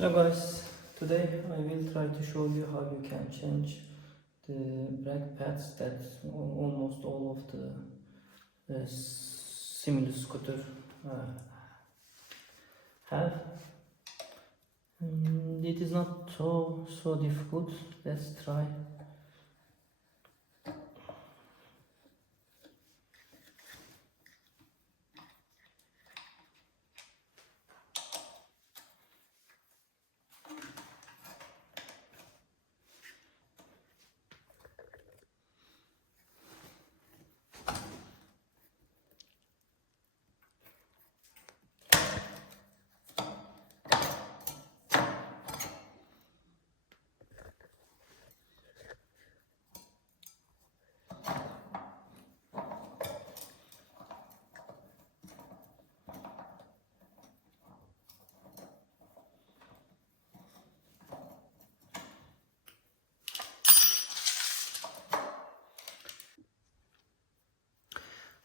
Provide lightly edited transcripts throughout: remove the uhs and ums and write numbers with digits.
Hello guys, today I will try to show you how you can change the brake pads that almost all of the similar scooter have. It is not so difficult. Let's try.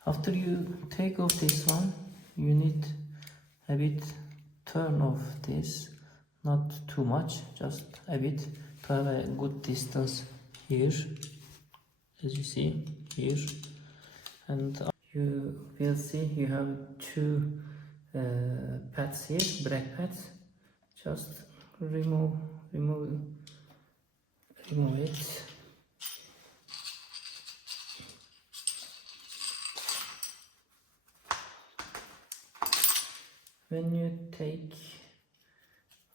After you take off this one, you need a bit turn off this, not too much, just a bit, to have a good distance here, as you see here, and you will see you have two pads here, brake pads. Just remove it. When you take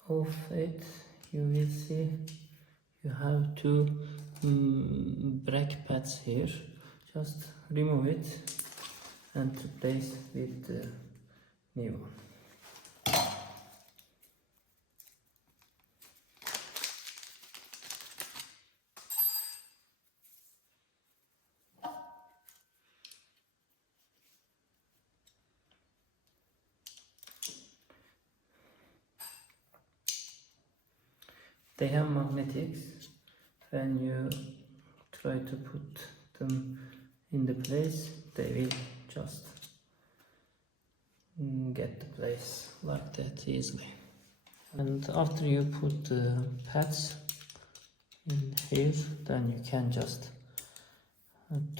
off it, you will see you have two brake pads here. Just remove it and replace with the new one. They have magnetics. When you try to put them in the place, they will just get the place like that easily. And after you put the pads in here, then you can just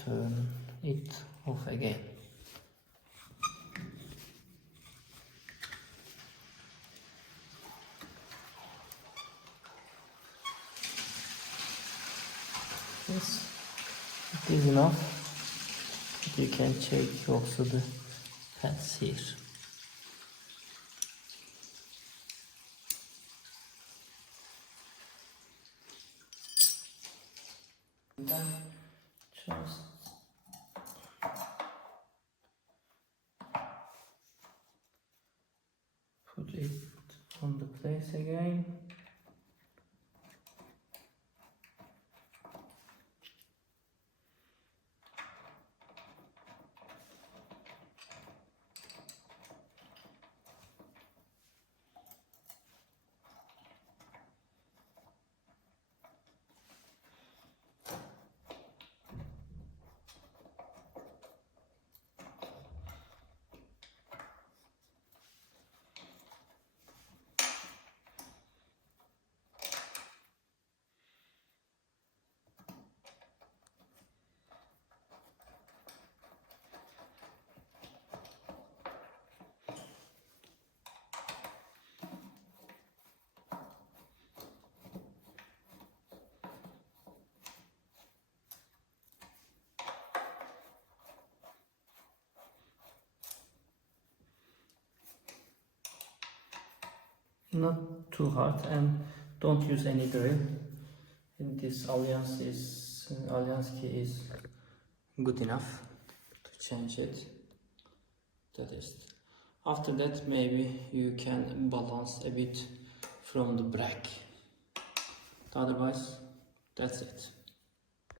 turn it off again. Yes, it is enough. But you can check also the pads here. And then just put it on the place again. Not too hard, and don't use any drill. And this alliance key is good enough to change it to this. After that, maybe you can balance a bit from the brake. Otherwise, that's it.